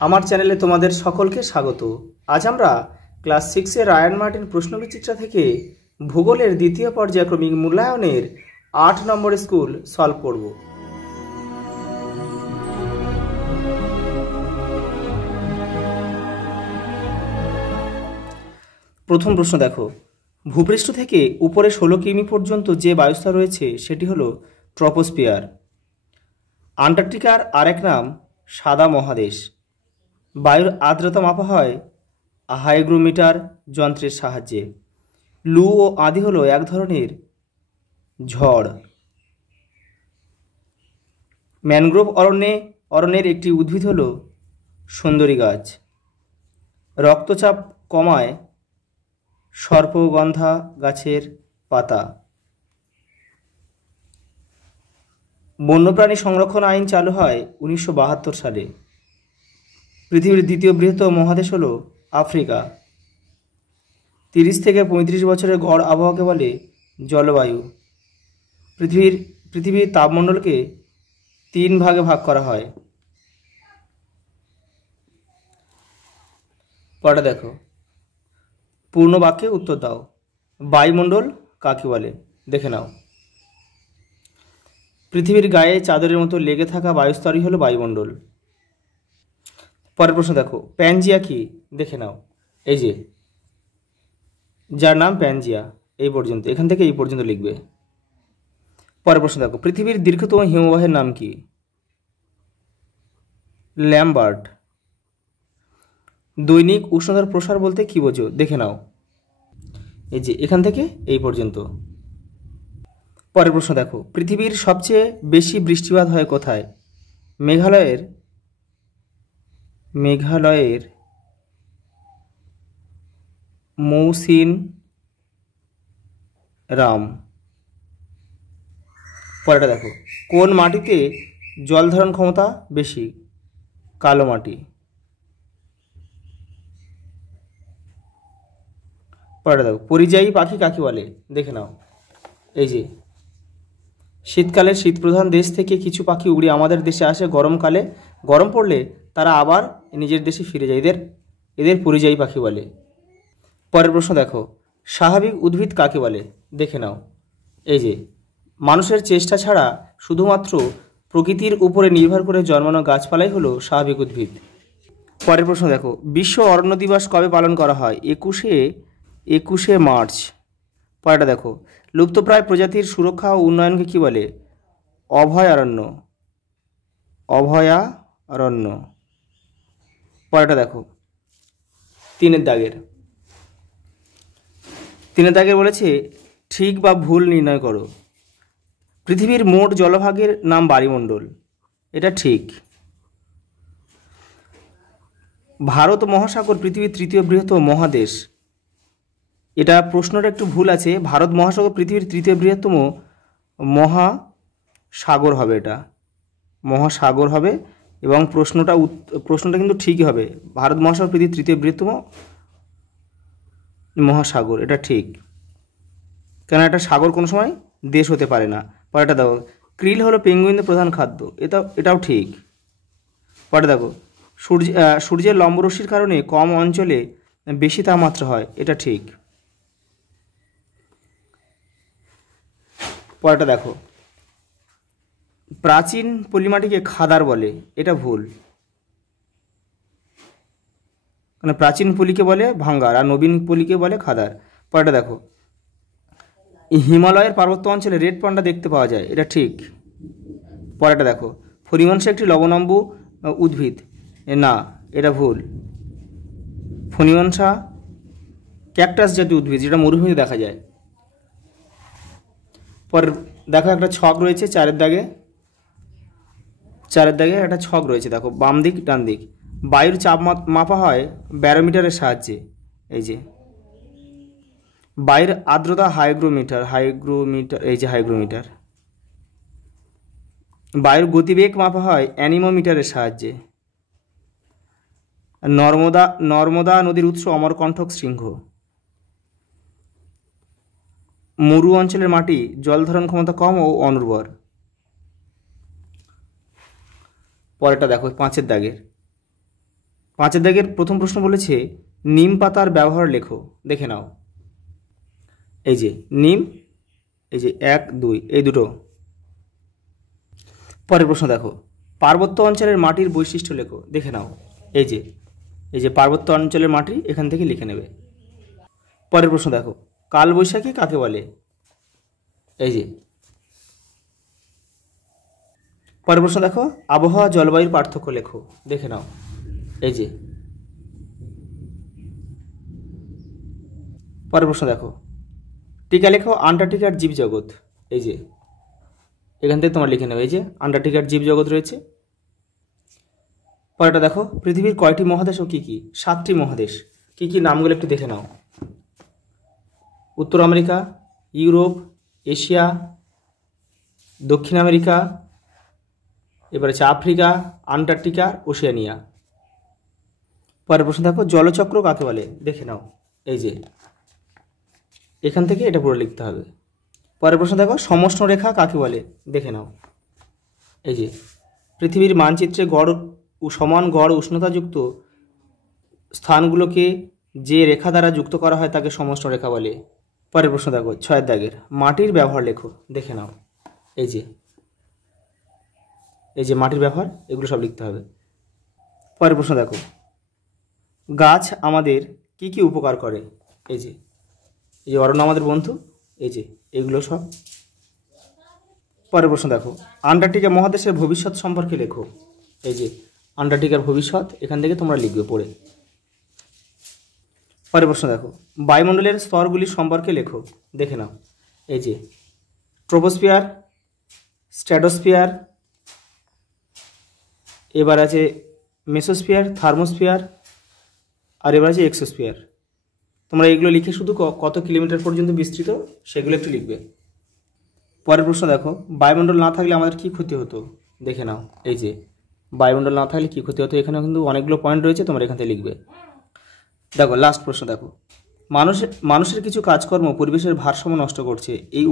আমার চ্যানেলে তোমাদের সকলকে স্বাগত। আজ আমরা ক্লাস 6 এর রায়ান মার্টিন প্রশ্নবিচিত্রা থেকে ভূগোলের দ্বিতীয় পর্যায়ক্রমিক মূল্যায়নের 8 নম্বর স্কুল সলভ করব। প্রথম প্রশ্ন দেখো, ভূপৃষ্ঠ থেকে উপরে 16 কিমি পর্যন্ত যে বায়ুস্তর রয়েছে সেটি হলো ট্রপোস্ফিয়ার। আন্টার্কটিকার আরেক নাম সাদা মহাদেশ। বায়ুর আর্দ্রতা মাপা হয় হাইগ্রোমিটার যন্ত্রের সাহায্যে। লু ও আঁধি হলো এক ধরনের ঝড়। ম্যানগ্রোভ অরণ্যের একটি উদ্ভিদ হলো সুন্দরী গাছ। রক্তচাপ কমায় সর্পগন্ধা গাছের পাতা। বন্যপ্রাণী সংরক্ষণ আইন চালু হয় 1972 সালে। পৃথিবীর দ্বিতীয় বৃহত্তম মহাদেশ হল আফ্রিকা। 30 থেকে 35 বছরের গড় আবহাওয়াকে বলে জলবায়ু। পৃথিবীর তাপমণ্ডলকে 3 ভাগে ভাগ করা হয়। পড়া দেখো, পূর্ণ বাক্যে উত্তর দাও। বায়ুমণ্ডল কাকে বলে? দেখে নাও। পৃথিবীর গায়ে চাদরের মতো লেগে থাকা বায়ুস্তরই হলো বায়ুমণ্ডল। পরের প্রশ্ন দেখো, প্যানজিয়া কি? দেখে নাও। এই যে যার নাম প্যানজিয়া, এই পর্যন্ত, এখান থেকে এই পর্যন্ত লিখবে। পরের প্রশ্ন দেখো, পৃথিবীর দীর্ঘতম হিমবাহের নাম কি? ল্যাম্বার্ট। দৈনিক উষ্ণতার প্রসার বলতে কি বোঝো? দেখে নাও। এই যে এখান থেকে এই পর্যন্ত। পরের প্রশ্ন দেখো, পৃথিবীর সবচেয়ে বেশি বৃষ্টিপাত হয় কোথায়? মেঘালয়ের মৌসিনরাম। পরেরটা দেখো, কোন মাটিতে জল ধারণ ক্ষমতা বেশি? কালো মাটি। পরেরটা দেখো, পরিযায়ী পাখি কাকে বলে? দেখে নাও। এই যে শীতকালে শীতপ্রধান দেশ থেকে কিছু পাখি উড়ে আমাদের দেশে আসে। গরমকালে গরম পড়লে তারা আবার নিজের দেশে ফিরে যায়। এদের পরিযায়ী পাখি বলে। পরের প্রশ্ন দেখো, স্বাভাবিক উদ্ভিদ কাকে বলে? দেখে নাও। এই যে মানুষের চেষ্টা ছাড়া শুধুমাত্র প্রকৃতির উপরে নির্ভর করে জন্মানো গাছপালাই হলো স্বাভাবিক উদ্ভিদ। পরের প্রশ্ন দেখো, বিশ্ব অরণ্য দিবস কবে পালন করা হয়? 21শে মার্চ। পরেরটা দেখো, লুপ্তপ্রায় প্রজাতির সুরক্ষা ও উন্নয়নকে কি বলে? অভয়ারণ্য। পরেরটা দেখো, তিনের দাগের বলেছে ঠিক বা ভুল নির্ণয় করো। পৃথিবীর মোট জলভাগের নাম বায়ুমণ্ডল, এটা ঠিক। ভারত মহাসাগর পৃথিবীর তৃতীয় বৃহত্তম মহাদেশ, এটা প্রশ্নটা একটু ভুল আছে। ভারত মহাসাগর পৃথিবীর তৃতীয় বৃহত্তম মহাসাগর হবে, এটা মহাসাগর হবে। এবং প্রশ্নটা কিন্তু ঠিকই হবে। ভারত মহাসাগর পৃথিবীর তৃতীয় বৃহত্তম মহাসাগর, এটা ঠিক। কেন একটা সাগর কোনো সময় দেশ হতে পারে না। পরেরটা দেখো, ক্রিল হলো পেঙ্গুইনদের প্রধান খাদ্য, এটাও ঠিক। পরে দেখো, সূর্যের লম্বরশ্মির কারণে কম অঞ্চলে বেশি তাপমাত্রা হয়, এটা ঠিক। পরেরটা দেখো, প্রাচীন পলিমাটিকে খাদার বলে, এটা ভুল। মানে প্রাচীন পলিকে বলে ভাঙ্গার আর নবীন পলিকে বলে খাদার। পরেরটা দেখো, হিমালয়ের পার্বত্য অঞ্চলে রেড পান্ডা দেখতে পাওয়া যায়, এটা ঠিক। পরেরটা দেখো, ফণিমনসা একটি লবণাম্বু উদ্ভিদ, না, এটা ভুল। ফণিমনসা ক্যাকটাস জাতীয় উদ্ভিদ, যেটা মরুভূমিতে দেখা যায়। পরের দেখো, একটা ছক রয়েছে চারের দাগে একটা ছক রয়েছে, দেখো বাম দিক ডান দিক। বায়ুর চাপ মাপা হয় ব্যারোমিটারের সাহায্যে। এই যে বায়ুর আর্দ্রতা হাইগ্রোমিটার। এই যে হাইগ্রোমিটার। বায়ুর গতিবেগ মাপা হয় অ্যানিমোমিটারের সাহায্যে। নর্মদা নদীর উৎস অমরকণ্টক শৃঙ্গ। মরু অঞ্চলের মাটি জল ধারণ ক্ষমতা কম ও অনুর্বর। পরেরটা দেখো, 5 দাগের, 5 দাগের প্রথম প্রশ্ন বলেছে নিম পাতার ব্যবহার লেখো, দেখে নাও। এই যে নিম, এই যে 1 2 এই দুটো। পরের প্রশ্ন দেখো, পার্বত্য অঞ্চলের মাটির বৈশিষ্ট্য লেখো, দেখে নাও। এই যে পার্বত্য অঞ্চলের মাটি এখান থেকে লিখে নেবে। পরের প্রশ্ন দেখো, কালবৈশাখী কাকে বলে? এই যে। পরের প্রশ্ন দেখো, আবহাওয়া জলবায়ুর পার্থক্য লেখো, দেখে নাও। এই যে। পরের প্রশ্ন দেখো, টিকা লেখো আন্টার্কটিকার জীবজগৎ। এই যে এখান থেকে তোমরা লিখে নেবে, এই যে আন্টার্কটিকার জীবজগৎ রয়েছে। পরেরটা দেখো, পৃথিবীর কয়টি মহাদেশ ও কী কী? 7টি মহাদেশ। কী কী নামগুলো একটু দেখে নাও। উত্তর আমেরিকা, ইউরোপ, এশিয়া, দক্ষিণ আমেরিকা, এবার হচ্ছে আফ্রিকা, আন্টার্কটিকা, ওশেনিয়া। পরের প্রশ্ন দেখো, জলচক্র কাকে বলে? দেখে নাও। এই যে এখান থেকে এটা পুরো লিখতে হবে। পরের প্রশ্ন দেখো, সমষ্ণ রেখা কাকে বলে? দেখে নাও। এই যে পৃথিবীর মানচিত্রে সমান গড় উষ্ণতাযুক্ত স্থানগুলোকে যে রেখা দ্বারা যুক্ত করা হয় তাকে সমষ্ণ রেখা বলে। পরের প্রশ্ন দেখো, 6 দাগের মাটির ব্যবহার লেখো, দেখে নাও। এই যে মাটির ব্যবহার, এগুলো সব লিখতে হবে। পরের প্রশ্ন দেখো, গাছ আমাদের কি কি উপকার করে? এই যে অরণ্য আমাদের বন্ধু, এই যে এগুলো সব। পরের প্রশ্ন দেখো, আন্টার্কটিকা মহাদেশের ভবিষ্যৎ সম্পর্কে লেখো। এই যে আন্টার্কটিকার ভবিষ্যৎ এখান থেকে তোমরা লিখবে পড়ে। পরের প্রশ্ন দেখো, বায়ুমণ্ডলের স্তরগুলি সম্পর্কে লেখো, দেখে নাও। এই যে ট্রোপোস্ফিয়ার, স্ট্র্যাটোস্ফিয়ার, এবার আছে মেসোস্ফিয়ার, থার্মোস্ফিয়ার, আর এবার আছে এক্সোস্ফিয়ার। তোমরা এগুলো লিখে শুধু কত কিলোমিটার পর্যন্ত বিস্তৃত সেগুলো একটু লিখবে। পরের প্রশ্ন দেখো, বায়ুমণ্ডল না থাকলে আমাদের কি ক্ষতি হতো? দেখে নাও। এই যে বায়ুমণ্ডল না থাকলে কী ক্ষতি হতো, এখানে কিন্তু অনেকগুলো পয়েন্ট রয়েছে, তোমরা এখান থেকে লিখবে। দেখো লাস্ট প্রশ্ন দেখো, মানুষের কিছু কাজকর্ম পরিবেশের ভারসাম্য নষ্ট করছে, এই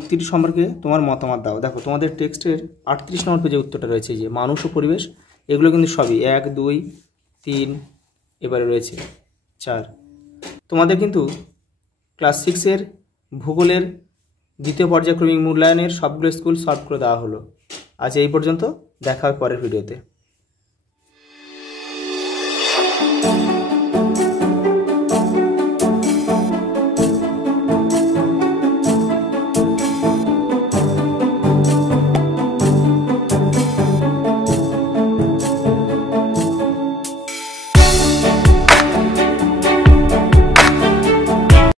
উক্তিটি সম্পর্কে তোমার মতামত দাও। দেখো তোমাদের টেক্সটের 38 নম্বর পেজে উত্তরটা রয়েছে, যে মানুষ ও পরিবেশ, এগুলো কিন্তু সবই 1 2 3 এবারে রয়েছে 4। তোমাদের কিন্তু ক্লাস 6-এর ভূগোলের দ্বিতীয় পর্যায়ক্রমিক মূল্যায়নের সবগুলো স্কুল সলভ করে দেওয়া হলো। আজ এই পর্যন্ত, দেখা হবে পরের ভিডিওতে।